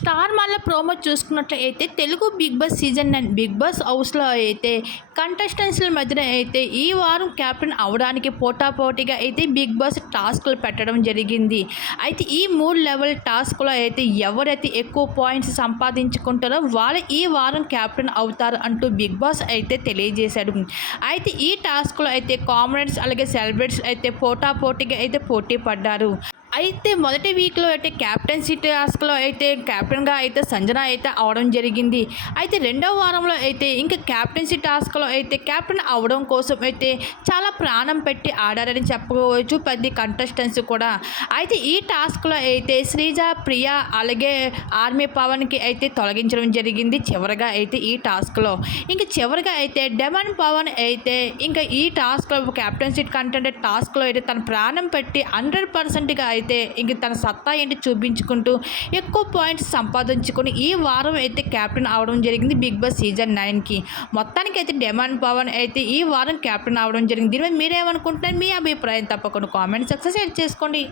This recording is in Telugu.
స్టార్ మాల ప్రోమో చూసుకున్నట్లయితే Telugu Bigg Boss season 9 Bigg Boss హౌస్లో అయితే కంటెస్టెంట్స్ల మధ్యన అయితే ఈ వారం క్యాప్టెన్ అవడానికి పోటాపోటీగా అయితే బిగ్ బాస్ టాస్క్లు పెట్టడం జరిగింది. అయితే ఈ 3 లెవెల్ టాస్క్లో అయితే ఎవరైతే ఎక్కువ పాయింట్స్ సంపాదించుకుంటారో వాళ్ళు ఈ వారం క్యాప్టెన్ అవుతారు అంటూ బిగ్ బాస్ అయితే తెలియజేశాడు. అయితే ఈ టాస్క్లో అయితే కామెడియన్స్ అలాగే సెలబ్రిటీస్ అయితే పోటాపోటీగా అయితే పోటీ పడ్డారు. అయితే మొదటి వీక్లో అయితే క్యాప్టెన్సీ టాస్క్లో అయితే క్యాప్టెన్గా అయితే సంజన అయితే అవడం జరిగింది. అయితే రెండవ వారంలో అయితే ఇంకా క్యాప్టెన్సీ టాస్క్లో అయితే క్యాప్టెన్ అవడం కోసం అయితే చాలా ప్రాణం పెట్టి ఆడారని చెప్పుకోవచ్చు ప్రతి కంటెస్టెంట్స్ కూడా. అయితే ఈ టాస్క్లో అయితే శ్రీజ, ప్రియా అలాగే ఆర్మీ పవన్కి అయితే తొలగించడం జరిగింది చివరిగా అయితే ఈ టాస్క్లో. ఇంకా చివరిగా అయితే డెమన్ పవన్ అయితే ఇంకా ఈ టాస్క్లో క్యాప్టెన్సీ కంటెంట్ టాస్క్లో అయితే తన ప్రాణం పెట్టి 100%గా అయితే ఇంక తన సత్తా ఏంటి చూపించుకుంటూ ఎక్కువ పాయింట్స్ సంపాదించుకొని ఈ వారం అయితే క్యాప్టెన్ అవడం జరిగింది బిగ్ బాస్ సీజన్ 9కి. మొత్తానికి అయితే డెమాన్ పవన్ అయితే ఈ వారం క్యాప్టెన్ అవడం జరిగింది. దీని మీద మీరేమనుకుంటున్నారు? మీ అభిప్రాయం తప్పకుండా కామెంట్ సెక్షన్ షేర్ చేసుకోండి.